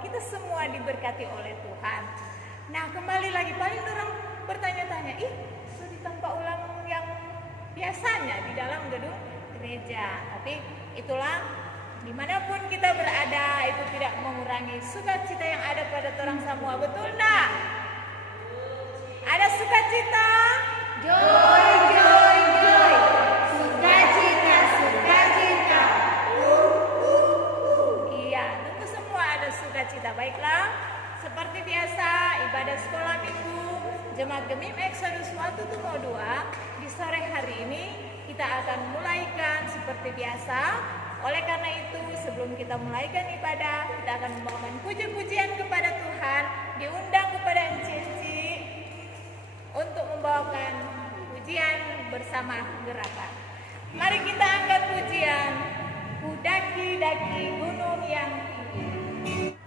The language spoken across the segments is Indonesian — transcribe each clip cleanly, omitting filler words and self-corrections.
kita semua diberkati oleh Tuhan. Nah, kembali lagi paling orang bertanya-tanya, itu di tempat ulang yang biasanya di dalam gedung gereja. Tapi itulah, dimanapun kita berada, itu tidak mengurangi sukacita yang ada pada orang semua. Betul enggak? Ada sukacita? Joy, joy, joy. Sukacita, sukacita. Iya, tentu semua ada sukacita. Baiklah, seperti biasa ibadah sekolah minggu Jemaat Gemim Exodus 1-2 di sore hari ini kita akan mulaikan seperti biasa. Oleh karena itu, sebelum kita mulaikan ibadah, kita akan membawakan puji-pujian kepada Tuhan. Diundang kepada Cici untuk membawakan pujian bersama gerakan. Mari kita angkat pujian, Ku daki-daki gunung yang tinggi.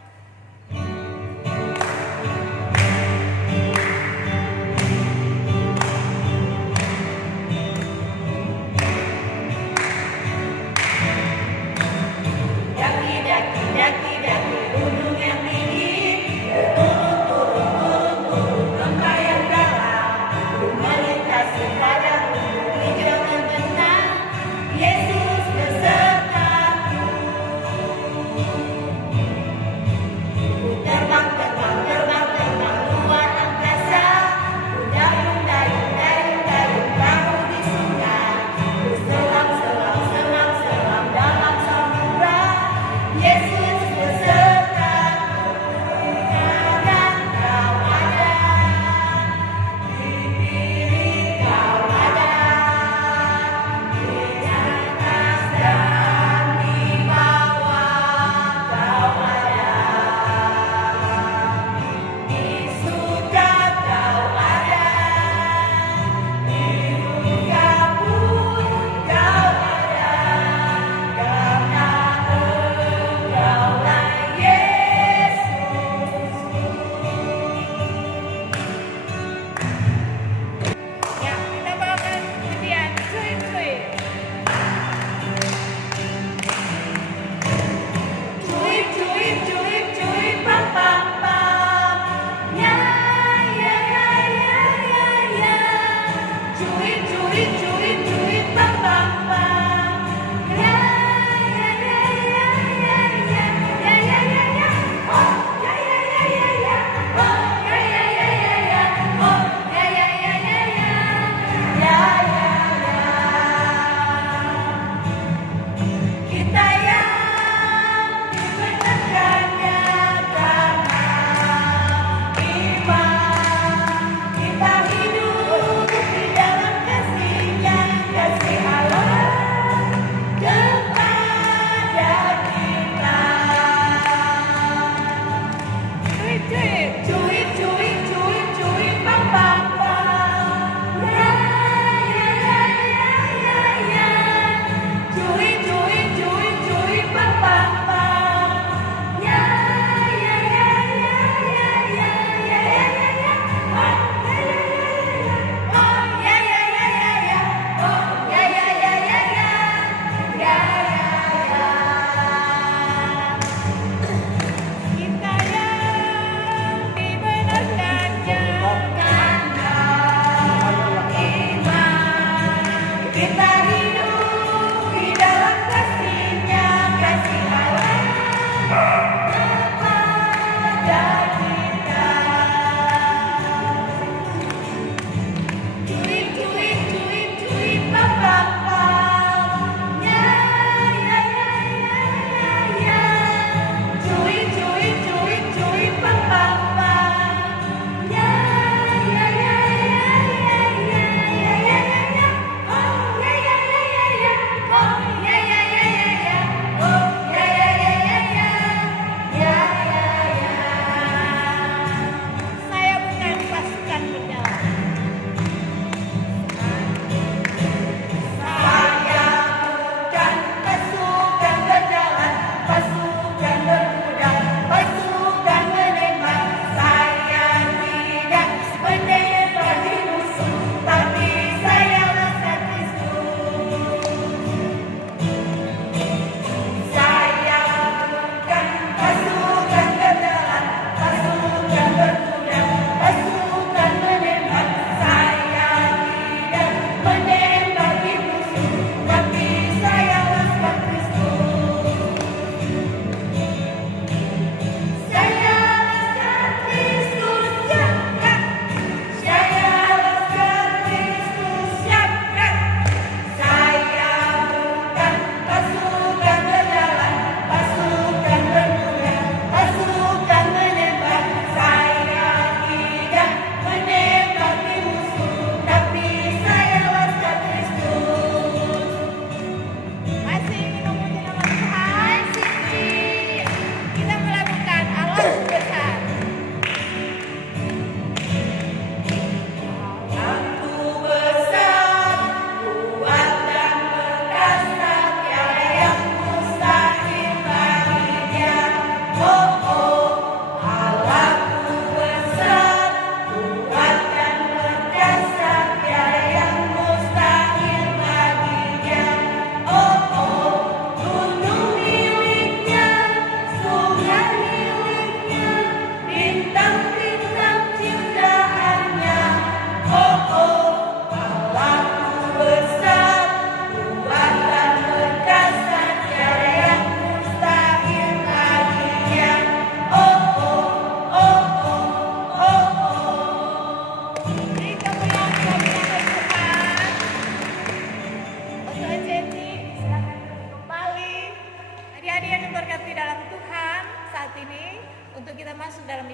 Yesus besertaku.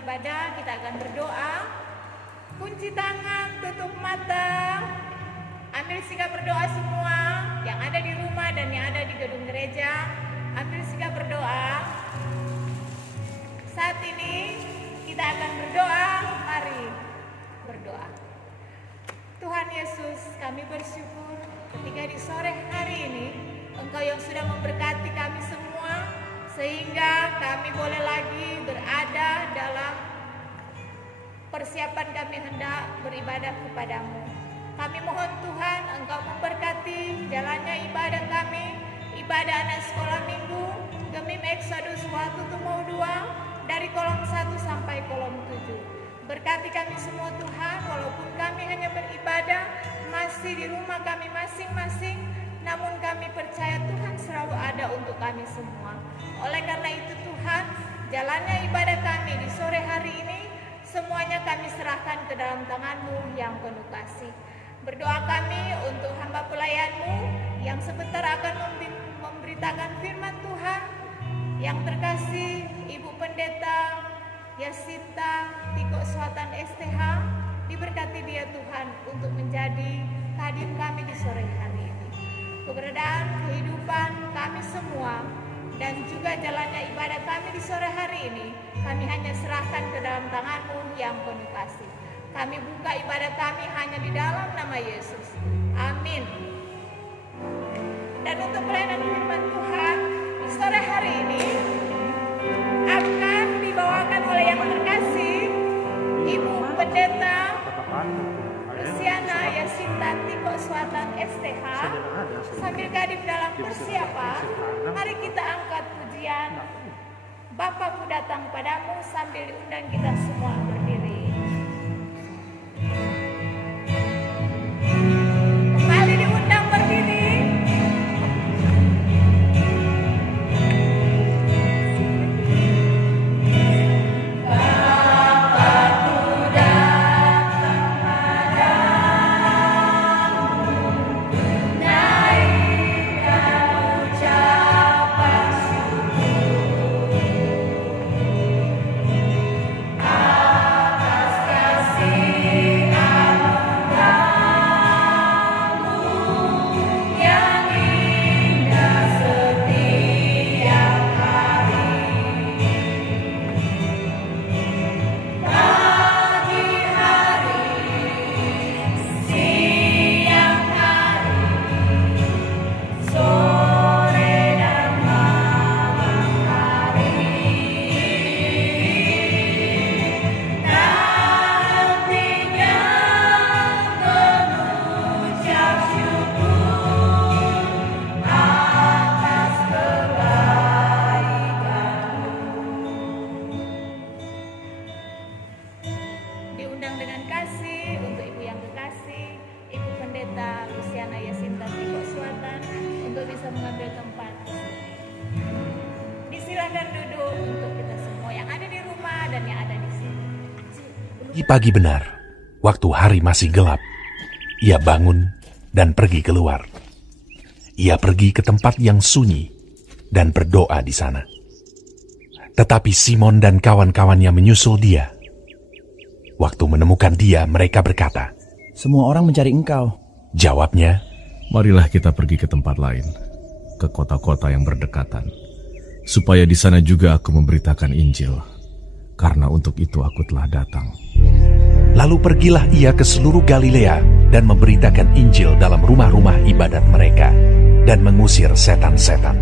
ibadah kita akan berdoa. Kunci tangan, tutup mata. Ambil sikap berdoa semua yang ada di rumah dan yang ada di gedung gereja. Ambil sikap berdoa. Saat ini kita akan berdoa. Mari berdoa. Tuhan Yesus, kami bersyukur ketika di sore hari ini Engkau yang sudah memberkati kami semua, sehingga kami boleh lagi berada dalam persiapan kami hendak beribadah kepadamu. Kami mohon Tuhan Engkau memberkati jalannya ibadah kami, ibadah anak sekolah minggu Gemim Exodus Watu Tumau 2 dari kolom 1 sampai kolom 7. Berkati kami semua Tuhan, walaupun kami hanya beribadah masih di rumah kami masing-masing, namun kami percaya Tuhan selalu ada untuk kami semua. Oleh karena itu Tuhan, jalannya ibadah kami di sore hari ini, semuanya kami serahkan ke dalam tangan-Mu yang penuh kasih. Berdoa kami untuk hamba pelayan-Mu yang sebentar akan memberitakan firman Tuhan, yang terkasih Ibu Pendeta Yasinta Tiko Swatan STH, diberkati dia Tuhan untuk menjadi hadir kami di sore hari ini. Keberadaan kehidupan kami semua dan juga jalannya ibadah kami di sore hari ini, kami hanya serahkan ke dalam tangan-Mu yang penuh kasih. Kami buka ibadah kami hanya di dalam nama Yesus. Amin. Dan untuk pelayanan firman Tuhan di sore hari ini akan dibawakan oleh yang terkasih Ibu Pendeta Luciana Yasinta Tiko Swatan STH. Sambil Kadif dalam persiapan, mari kita angkat pujian Bapakku datang padamu sambil diundang kita semua berdiri. Kembali diundang berdiri. Pagi benar, waktu hari masih gelap, ia bangun dan pergi keluar. Ia pergi ke tempat yang sunyi dan berdoa di sana. Tetapi Simon dan kawan-kawannya menyusul dia. Waktu menemukan dia, mereka berkata, "Semua orang mencari engkau." Jawabnya, "Marilah kita pergi ke tempat lain, ke kota-kota yang berdekatan, supaya di sana juga aku memberitakan Injil, karena untuk itu aku telah datang." Lalu pergilah ia ke seluruh Galilea dan memberitakan Injil dalam rumah-rumah ibadat mereka dan mengusir setan-setan.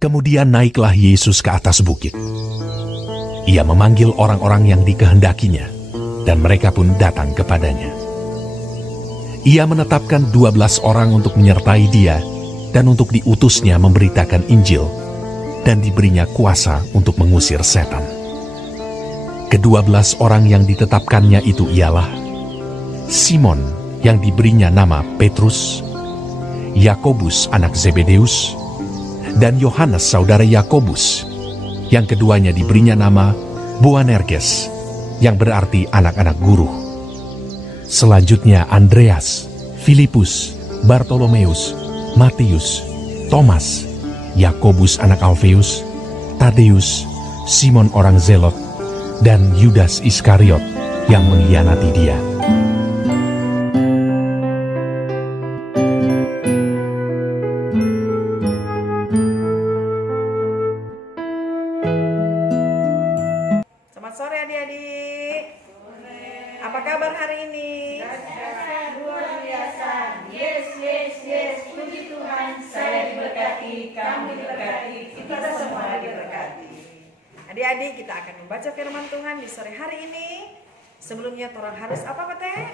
Kemudian naiklah Yesus ke atas bukit. Ia memanggil orang-orang yang dikehendakinya, dan mereka pun datang kepadanya. Ia menetapkan 12 orang untuk menyertai dia dan untuk diutusnya memberitakan Injil, dan diberinya kuasa untuk mengusir setan. Ke-12 orang yang ditetapkannya itu ialah Simon yang diberinya nama Petrus, Yakobus anak Zebedeus, dan Yohanes saudara Yakobus, yang keduanya diberinya nama Boanerges, yang berarti anak-anak guru. Selanjutnya Andreas, Filipus, Bartolomeus, Matius, Thomas, Yakobus anak Alfeus, Tadeus, Simon orang Zelot, dan Yudas Iskariot yang mengkhianati dia. Selamat sore adik-adik. Apa kabar hari ini? Luar biasa. Yes, yes, yes. Puji Tuhan, saya diberkati, kamu diberkati, kita semua diberkati. Adik-adik, kita akan membaca firman Tuhan di sore hari ini. Sebelumnya orang harus apa, Teh?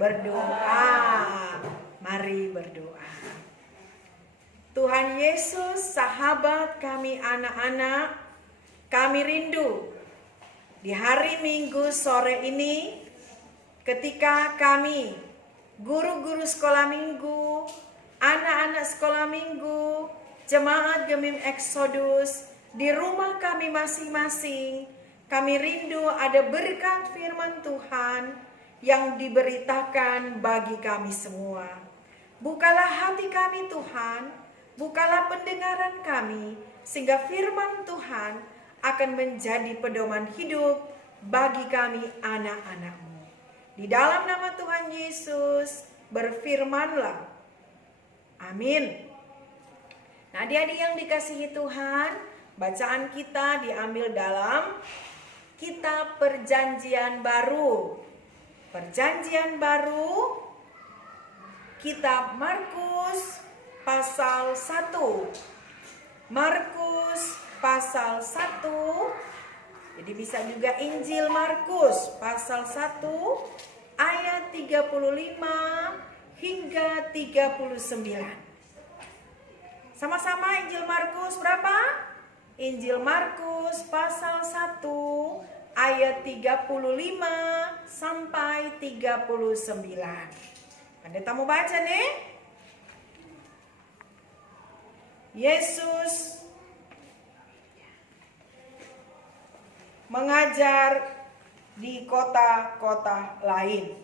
Berdoa. Mari berdoa. Tuhan Yesus, sahabat kami anak-anak, kami rindu di hari Minggu sore ini ketika kami guru-guru sekolah minggu, anak-anak sekolah minggu, jemaat Gemim Exodus di rumah kami masing-masing, kami rindu ada berkat firman Tuhan yang diberitakan bagi kami semua. Bukalah hati kami Tuhan, bukalah pendengaran kami, sehingga firman Tuhan akan menjadi pedoman hidup bagi kami anak-anak-Mu. Di dalam nama Tuhan Yesus, berfirmanlah. Amin. Nah, adik-adik yang dikasihi Tuhan, bacaan kita diambil dalam Kitab Perjanjian Baru. Perjanjian Baru, Kitab Markus pasal 1. Markus pasal 1. Jadi bisa juga Injil Markus pasal 1 ayat 35 hingga 39. Sama-sama Injil Markus berapa? Injil Markus pasal 1 ayat 35 sampai 39. Pendeta mau baca nih? Yesus mengajar di kota-kota lain.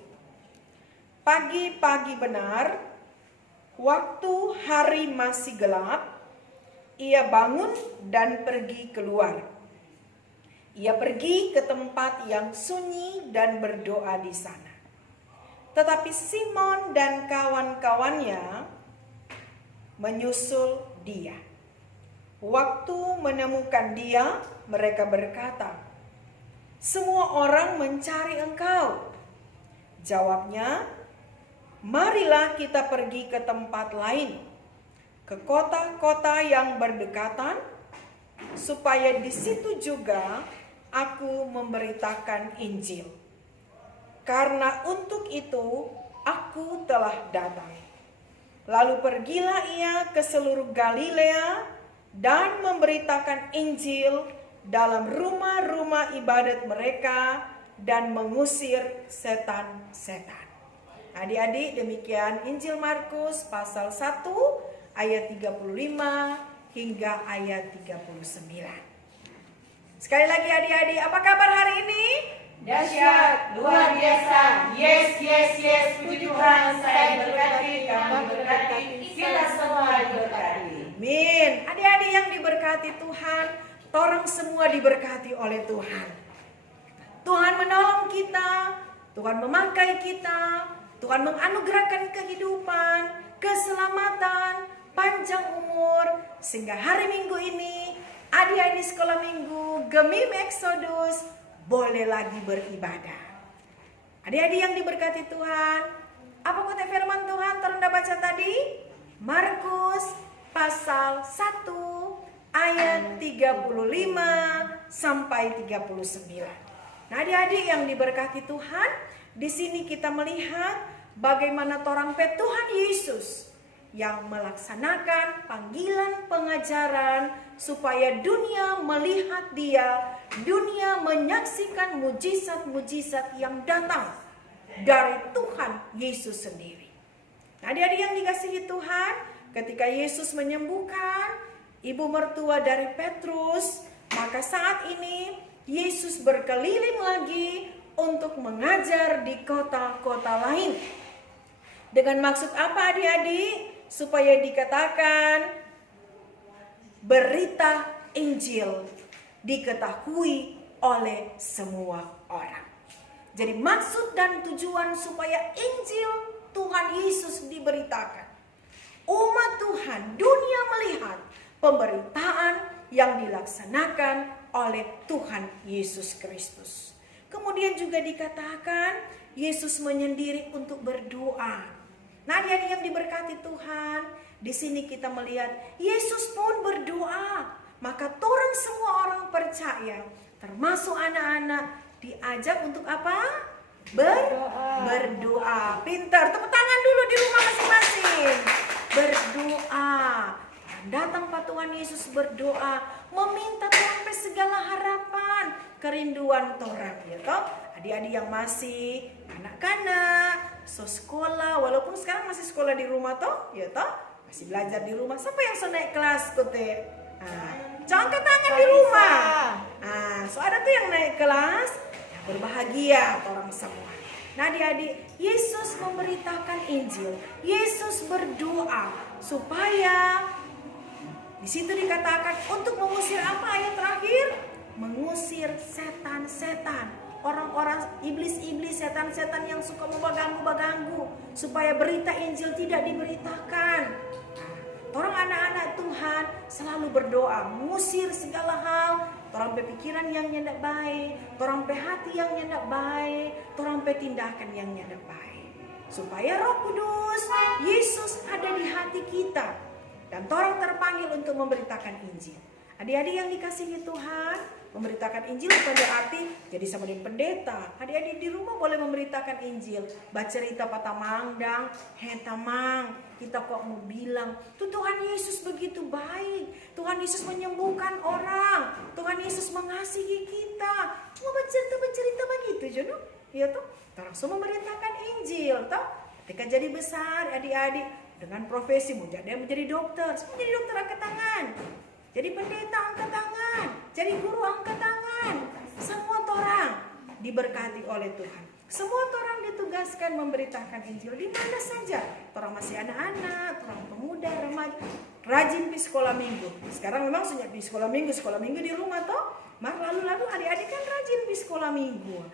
Pagi-pagi benar, waktu hari masih gelap, ia bangun dan pergi keluar. Ia pergi ke tempat yang sunyi dan berdoa di sana. Tetapi Simon dan kawan-kawannya menyusul dia. Waktu menemukan dia, mereka berkata, "Semua orang mencari engkau." Jawabnya, "Marilah kita pergi ke tempat lain, ke kota-kota yang berdekatan, supaya di situ juga aku memberitakan Injil. Karena untuk itu aku telah datang." Lalu pergilah ia ke seluruh Galilea dan memberitakan Injil dalam rumah-rumah ibadat mereka dan mengusir setan-setan. Adik-adik, demikian Injil Markus pasal 1 ayat 35 hingga ayat 39. Sekali lagi adik-adik, apa kabar hari ini? Dahsyat, luar biasa. Yes, yes, yes. Puji Tuhan, saya diberkati, kamu diberkati, kita semua diberkati. Amin. Adik-adik yang diberkati Tuhan, orang semua diberkati oleh Tuhan. Tuhan menolong kita, Tuhan memakai kita, Tuhan menganugerahkan kehidupan, keselamatan, panjang umur, sehingga hari Minggu ini adik-adik sekolah minggu Gemim Exodus boleh lagi beribadah. Adik-adik yang diberkati Tuhan, apa kata firman Tuhan terendah baca tadi? Markus pasal 1 ayat 35 sampai 39. Nah, adik-adik yang diberkati Tuhan, di sini kita melihat bagaimana torang Tuhan Yesus yang melaksanakan panggilan pengajaran supaya dunia melihat Dia, dunia menyaksikan mujizat-mujizat yang datang dari Tuhan Yesus sendiri. Nah, adik-adik yang dikasihi Tuhan, ketika Yesus menyembuhkan ibu mertua dari Petrus, maka saat ini Yesus berkeliling lagi untuk mengajar di kota-kota lain. Dengan maksud apa adik-adik? Supaya dikatakan berita Injil diketahui oleh semua orang. Jadi maksud dan tujuan supaya Injil Tuhan Yesus diberitakan. Umat Tuhan, dunia melihat pemberitaan yang dilaksanakan oleh Tuhan Yesus Kristus. Kemudian juga dikatakan Yesus menyendiri untuk berdoa. Nah, adik-adik yang diberkati Tuhan, di sini kita melihat Yesus pun berdoa. Maka turun semua orang percaya, termasuk anak-anak, diajak untuk apa? Berdoa. Pintar, tepuk tangan dulu di rumah masing-masing. Berdoa. Dan datang Pak Tuhan Yesus berdoa, meminta sampai segala harapan, kerinduan torang, ya toh? Adik-adik yang masih anak-anak, sekolah, walaupun sekarang masih sekolah di rumah toh, ya toh? Masih belajar di rumah. Siapa yang sudah naik kelas kote? Jangan angkat tangan di rumah. So ada tuh yang naik kelas, yang berbahagia orang semua. Nah, adik-adik, Yesus memberitakan Injil. Yesus berdoa supaya di situ dikatakan untuk mengusir apa ayat terakhir? Mengusir setan-setan. Orang-orang iblis-iblis, setan-setan yang suka mengganggu-ganggu supaya berita Injil tidak diberitakan. Orang anak-anak Tuhan selalu berdoa, mengusir segala hal, orang pikiran yang nyendak baik, orang hati yang nyendak baik, orang tindakan yang nyendak baik. Supaya Roh Kudus, Yesus ada di hati kita dan orang terpanggil untuk memberitakan Injil. Adik-adik yang dikasihi Tuhan, memberitakan Injil bukan berarti jadi sama dengan pendeta. Adik-adik di rumah boleh memberitakan Injil. Baca cerita patamangdang, hetamang. Kita kok mau bilang, tuh Tuhan Yesus begitu baik. Tuhan Yesus menyembuhkan orang. Tuhan Yesus mengasihi kita. Mau bercerita begitu, jono? Ya tuh, langsung memberitakan Injil, toh. Ketika jadi besar, adik-adik dengan profesi mau jadi menjadi dokter, semua jadi dokter angkat tangan. Jadi pendeta angkat tangan, jadi guru angkat tangan. Semua orang diberkati oleh Tuhan. Semua orang ditugaskan memberitakan Injil di mana saja. Orang masih anak-anak, orang pemuda, remaja, rajin di sekolah minggu. Sekarang memang sudah di sekolah minggu di rumah toh. Lalu adik-adik kan rajin di sekolah minggu.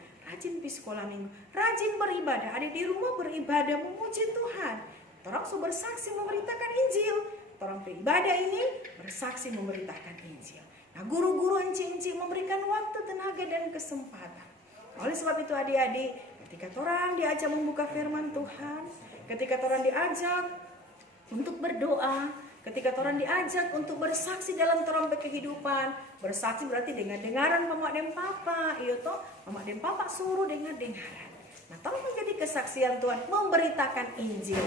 Rajin beribadah. Adik di rumah beribadah memuji Tuhan. Orang bersaksi memberitakan Injil. Orang beribadah ini bersaksi memberitakan Injil. Nah, guru-guru encik-encik memberikan waktu, tenaga, dan kesempatan. Oleh sebab itu adik-adik, ketika orang diajak membuka firman Tuhan, ketika orang diajak untuk berdoa, ketika orang diajak untuk bersaksi dalam terang kehidupan, bersaksi berarti dengan dengaran mama dan papa, iya toh, mama dan papa suruh dengan dengaran. Nah, tolong menjadi kesaksian Tuhan memberitakan Injil.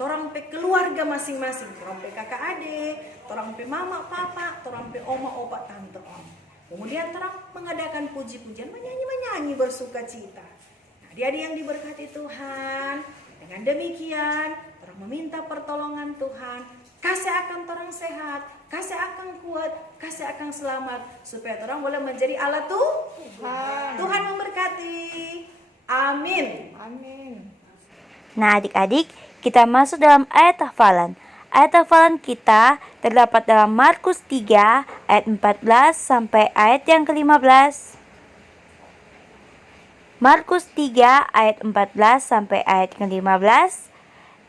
Orang pe keluarga masing-masing, orang pe kakak adik, orang pe mama papa, orang pe oma opa tante om. Kemudian orang mengadakan puji-pujian, menyanyi bersuka cita. Nah, adik-adik yang diberkati Tuhan, dengan demikian orang meminta pertolongan Tuhan, kasih akan orang sehat, kasih akan kuat, kasih akan selamat, supaya orang boleh menjadi alat Tuhan. Tuhan memberkati. Amin. Nah, adik-adik, kita masuk dalam ayat hafalan. Ayat hafalan kita terdapat dalam Markus 3 ayat 14 sampai ayat yang ke-15. Markus 3 ayat 14 sampai ayat ke-15.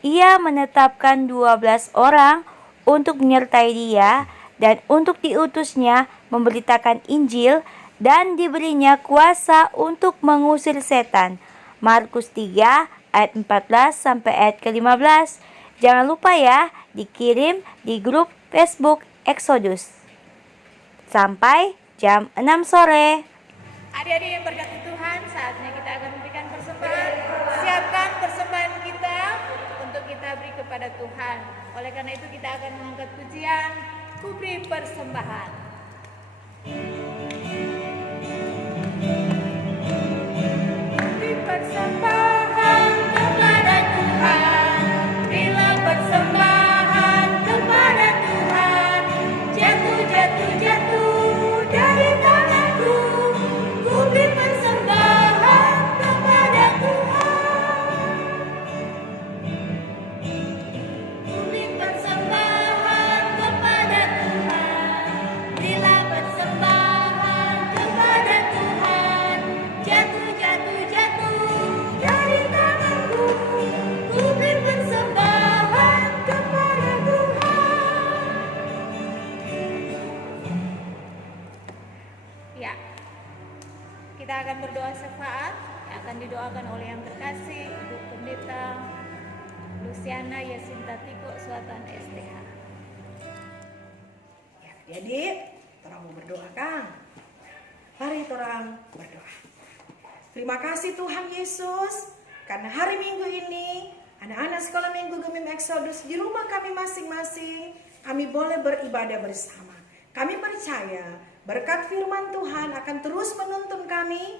Ia menetapkan 12 orang untuk menyertai dia dan untuk diutusnya memberitakan Injil dan diberinya kuasa untuk mengusir setan. Markus 3 ayat 14 sampai ayat ke-15. Jangan lupa ya, dikirim di grup Facebook Exodus. Sampai jam 6 sore. Adik-adik yang berkati Tuhan, saatnya kita akan memberikan persembahan. Siapkan persembahan kita untuk kita beri kepada Tuhan. Oleh karena itu kita akan mengangkat pujian, ku beri persembahan. Beri persembahan kepada Tuhan, berilah persembahan kepada Tuhan. Jatuh dari tanganku, ku beri persembahan kepada Tuhan. Ku beri persembahan kepada Tuhan, berilah persembahan kita akan berdoa syafaat yang akan didoakan oleh yang terkasih Ibu Pendeta Luciana Yasinta Tiko Suatan STH. Ya, jadi orang mau berdoa Kang. Mari orang berdoa. Terima kasih Tuhan Yesus, karena hari Minggu ini anak-anak sekolah Minggu Gemim Exodus di rumah kami masing-masing, kami boleh beribadah bersama. Kami percaya berkat firman Tuhan akan terus menuntun kami,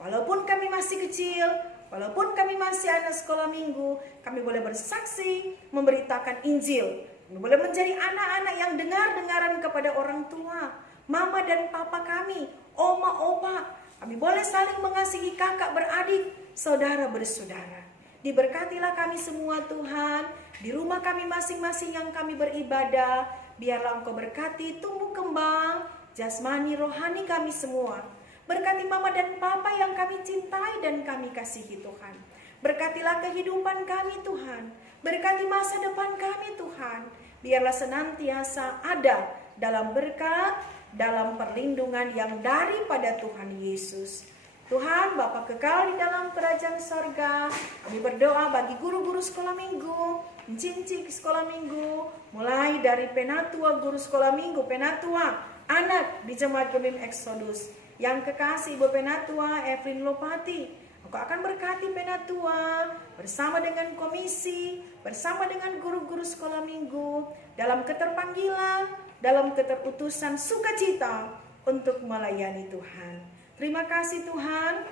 walaupun kami masih kecil, walaupun kami masih anak sekolah Minggu, kami boleh bersaksi, memberitakan Injil. Kami boleh menjadi anak-anak yang dengar-dengaran kepada orang tua, mama dan papa kami, oma, opa. Kami boleh saling mengasihi kakak beradik, saudara bersaudara. Diberkatilah kami semua Tuhan, di rumah kami masing-masing yang kami beribadah. Biarlah Engkau berkati tumbuh kembang, jasmani rohani kami semua. Berkati mama dan papa yang kami cintai dan kami kasihi Tuhan. Berkatilah kehidupan kami Tuhan. Berkati masa depan kami Tuhan. Biarlah senantiasa ada dalam berkat, dalam perlindungan yang daripada Tuhan Yesus. Tuhan Bapa kekal di dalam kerajaan sorga, kami berdoa bagi guru-guru sekolah minggu, cincik sekolah minggu, mulai dari penatua guru sekolah minggu, penatua anak di Jemaat Gemim Exodus, yang kekasih Ibu Penatua Evelyn Lopati. Engkau akan berkati penatua bersama dengan komisi, bersama dengan guru-guru sekolah minggu, dalam keterpanggilan, dalam keterutusan sukacita untuk melayani Tuhan. Terima kasih Tuhan.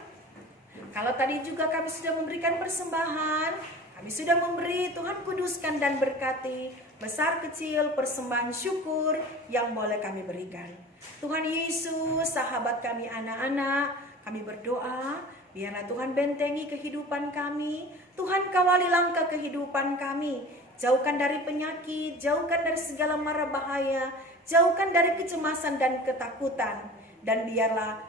Kalau tadi juga kami sudah memberikan persembahan, kami sudah memberi, Tuhan kuduskan dan berkati besar kecil persembahan syukur yang boleh kami berikan. Tuhan Yesus, sahabat kami anak-anak, kami berdoa, biarlah Tuhan bentengi kehidupan kami, Tuhan kawali langkah kehidupan kami, jauhkan dari penyakit, jauhkan dari segala mara bahaya, jauhkan dari kecemasan dan ketakutan. Dan biarlah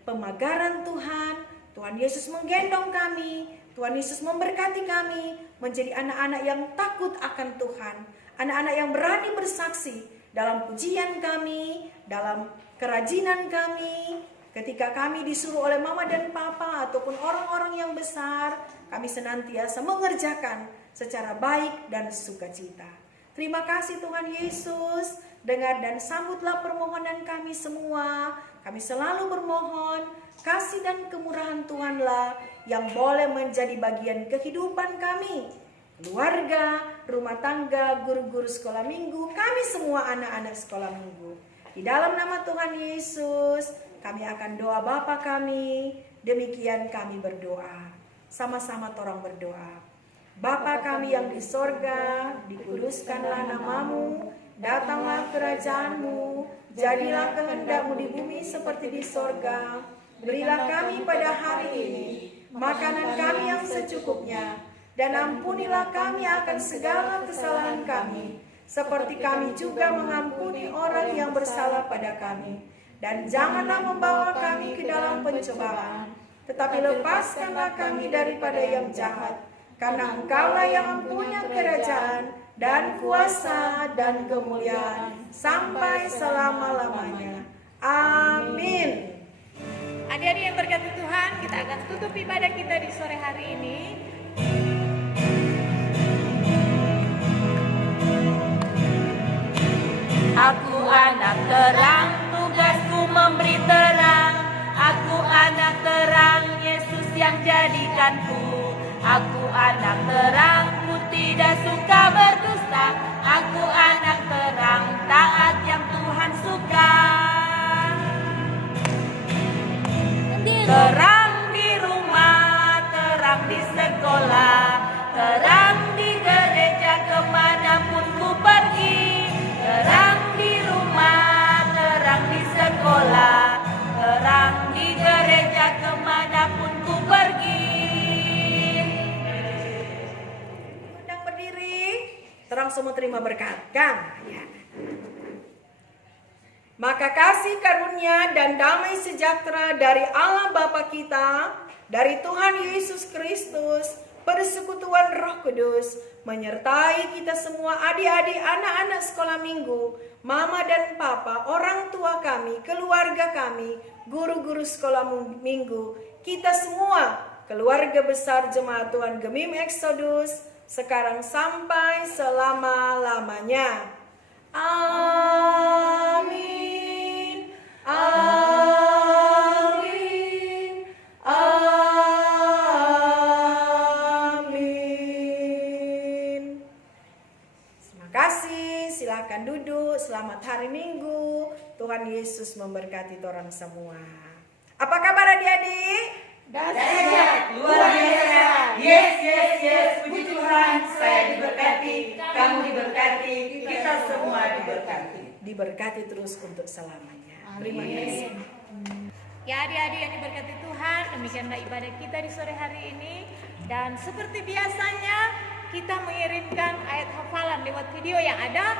pemagaran Tuhan Yesus menggendong kami, Tuhan Yesus memberkati kami menjadi anak-anak yang takut akan Tuhan, anak-anak yang berani bersaksi dalam pujian kami, dalam kerajinan kami. Ketika kami disuruh oleh mama dan papa ataupun orang-orang yang besar, kami senantiasa mengerjakan secara baik dan sukacita. Terima kasih Tuhan Yesus, dengar dan sambutlah permohonan kami semua. Kami selalu bermohon, kasih dan kemurahan Tuhanlah yang boleh menjadi bagian kehidupan kami, keluarga, rumah tangga, guru-guru sekolah minggu, kami semua anak-anak sekolah minggu. Di dalam nama Tuhan Yesus, kami akan doa Bapa kami, demikian kami berdoa. Sama-sama torang berdoa. Bapa kami yang di sorga, dikuduskanlah namamu, datanglah kerajaanmu, jadilah kehendak-Mu di bumi seperti di sorga. Berilah kami pada hari ini makanan kami yang secukupnya, dan ampunilah kami akan segala kesalahan kami, seperti kami juga mengampuni orang yang bersalah pada kami. Dan janganlah membawa kami ke dalam pencobaan, tetapi lepaskanlah kami daripada yang jahat. Karena Engkaulah yang mempunyai kerajaan dan kuasa dan kemuliaan sampai selama-lamanya. Amin. Adik-adik yang berkati Tuhan, kita akan tutup ibadah kita di sore hari ini. Aku anak terang, tugasku memberi terang. Aku anak terang, Yesus yang jadikanku. Aku anak terang, ku tidak suka berdusta. Aku anak terang, taat yang Tuhan suka. Terang di rumah, terang di sekolah, terang di gereja kemanapun ku pergi. Terang di rumah, terang di sekolah, terang di gereja kemanapun ku pergi. Undang berdiri, terang semua terima berkat, Kang. Ya. Maka kasih karunia dan damai sejahtera dari Allah Bapa kita, dari Tuhan Yesus Kristus, persekutuan Roh Kudus menyertai kita semua, adik-adik, anak-anak sekolah minggu, mama dan papa, orang tua kami, keluarga kami, guru-guru sekolah minggu, kita semua, keluarga besar Jemaat Tuhan Gemim Exodus, sekarang sampai selama-lamanya. Amin. Amin. Amin. Terima kasih, silakan duduk. Selamat hari Minggu. Tuhan Yesus memberkati orang semua. Apa kabar adik-adik? Dahsyat, luar biasa. Yes, yes, yes. Puji Tuhan, saya diberkati, kamu diberkati, kita semua diberkati. Diberkati terus untuk selamanya. Terima kasih. Ya adik-adik yang diberkati Tuhan, demikianlah ibadah kita di sore hari ini. Dan seperti biasanya kita mengirimkan ayat hafalan lewat video yang ada.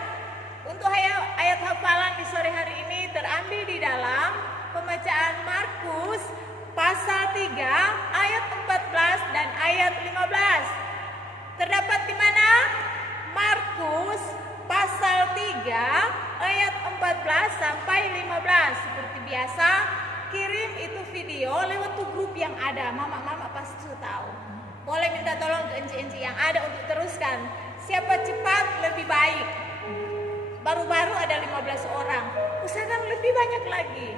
Untuk ayat hafalan di sore hari ini terambil di dalam pembacaan Markus pasal 3 ayat 14 dan ayat 15. Terdapat di mana? Markus pasal 3 ayat 14 sampai 15. Seperti biasa, kirim itu video lewat tuh grup yang ada. Mama-mama pasti sudah tahu. Boleh minta tolong ke enci-enci yang ada untuk teruskan. Siapa cepat lebih baik. Baru-baru ada 15 orang. Usahakan lebih banyak lagi.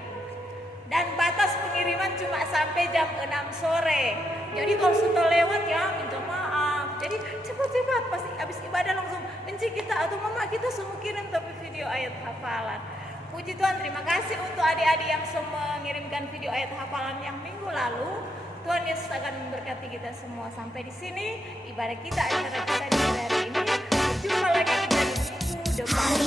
Dan batas pengiriman cuma sampai jam 6 sore. Jadi kalau sudah lewat ya minta maaf. Jadi cepat-cepat pasti habis ibadah langsung enci kita atau mama kita semua kirim tapi video ayat hafalan. Puji Tuhan, terima kasih untuk adik-adik yang semua mengirimkan video ayat hafalan yang minggu lalu. Tuhan Yesus akan memberkati kita semua. Sampai di sini ibadah kita, acara kita di hari ini. Jumpa lagi kita di minggu depan.